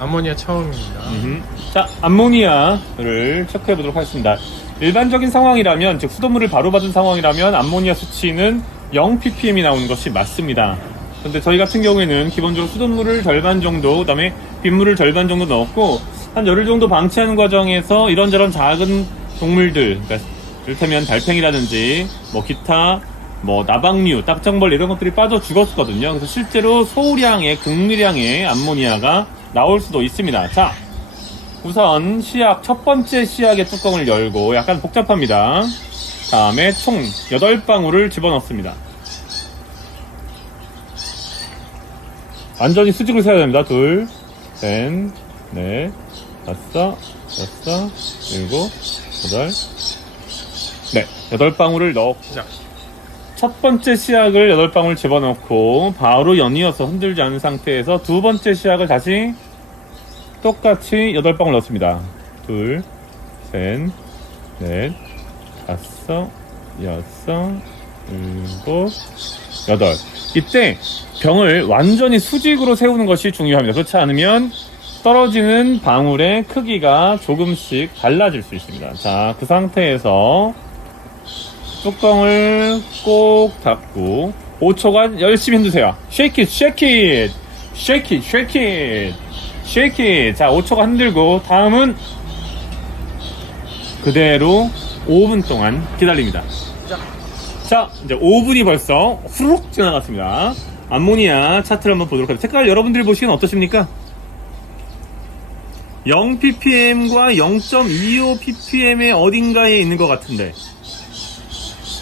암모니아 처음입니다. 음흠. 자, 암모니아를 체크해 보도록 하겠습니다. 일반적인 상황이라면, 즉 수돗물을 바로 받은 상황이라면 암모니아 수치는 0ppm이 나오는 것이 맞습니다. 근데 저희 같은 경우에는 기본적으로 수돗물을 절반 정도, 그다음에 빗물을 절반 정도 넣었고 한 열흘 정도 방치하는 과정에서 이런저런 작은 동물들, 그러니까 이를테면 달팽이라든지 뭐 기타 뭐 나방류, 딱정벌 이런 것들이 빠져 죽었거든요. 그래서 실제로 소량의 극리량의 암모니아가 나올 수도 있습니다. 자, 우선 시약 첫 번째 시약의 뚜껑을 열고 약간 복잡합니다. 다음에 총 8방울을 집어넣습니다. 완전히 수직을 세야 됩니다. 둘, 셋, 넷, 다섯, 여섯, 일곱, 여덟, 네, 여덟 방울을 넣고 시작. 첫 번째 시약을 여덟 방울 집어넣고 바로 연이어서 흔들지 않은 상태에서 두 번째 시약을 다시 똑같이 여덟 방울 넣습니다. 둘, 셋, 넷, 다섯, 여섯, 일곱, 여덟. 이때 병을 완전히 수직으로 세우는 것이 중요합니다. 그렇지 않으면 떨어지는 방울의 크기가 조금씩 달라질 수 있습니다. 자, 그 상태에서 뚜껑을 꼭 닫고 5초간 열심히 흔드세요. it, shake it, shake it. 자, 5초간 흔들고 다음은 그대로 5분 동안 기다립니다. 자, 이제 5분이 벌써 후룩 지나갔습니다. 암모니아 차트를 한번 보도록 하겠습니다. 색깔 여러분들이 보시기엔 어떠십니까? 0ppm과 0.25ppm의 어딘가에 있는 것 같은데.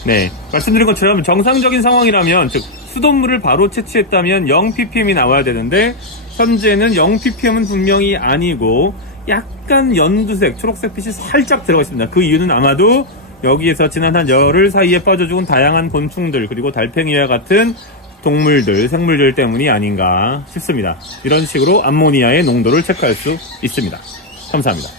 네. 말씀드린 것처럼 정상적인 상황이라면, 즉, 수돗물을 바로 채취했다면 0ppm이 나와야 되는데, 현재는 0ppm은 분명히 아니고, 약간 연두색, 초록색 빛이 살짝 들어가 있습니다. 그 이유는 아마도 여기에서 지난 한 열흘 사이에 빠져 죽은 다양한 곤충들, 그리고 달팽이와 같은 동물들, 생물들 때문이 아닌가 싶습니다. 이런 식으로 암모니아의 농도를 체크할 수 있습니다. 감사합니다.